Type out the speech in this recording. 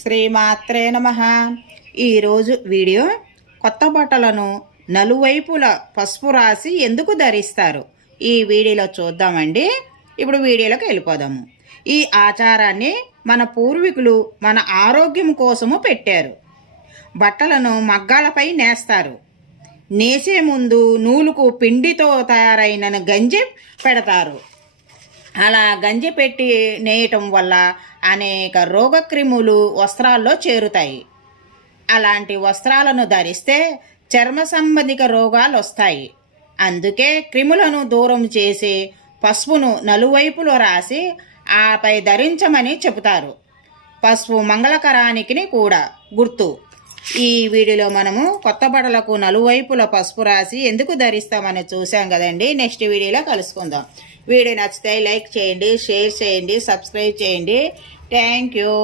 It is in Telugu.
శ్రీమాత్రే నమః. ఈరోజు వీడియో కొత్త బట్టలను నలువైపుల పసుపు రాసి ఎందుకు ధరిస్తారు ఈ వీడియోలో చూద్దామండి. ఇప్పుడు వీడియోలోకి వెళ్ళిపోదాము. ఈ ఆచారాన్ని మన పూర్వీకులు మన ఆరోగ్యం కోసము పెట్టారు. బట్టలను మగ్గాలపై నేస్తారు. నేసే ముందు నూలుకు పిండితో తయారైన గంజి పెడతారు. అలా గంజి పెట్టి నేయటం వల్ల అనేక రోగక్రిములు వస్త్రాల్లో చేరుతాయి. అలాంటి వస్త్రాలను ధరిస్తే చర్మ సంబంధిక రోగాలు వస్తాయి. అందుకే క్రిములను దూరం చేసి పసుపును నలువైపులో రాసి ఆపై ధరించమని చెబుతారు. పసుపు మంగళకరానికి కూడా గుర్తు. ఈ వీడియోలో మనము కొత్త బట్టలకు నలువైపుల పసుపు రాసి ఎందుకు ధరిస్తామని చూసాం కదండి. నెక్స్ట్ వీడియోలో కలుసుకుందాం. వీడియో నచ్చితే లైక్ చేయండి, షేర్ చేయండి, సబ్స్క్రైబ్ చేయండి. Thank you.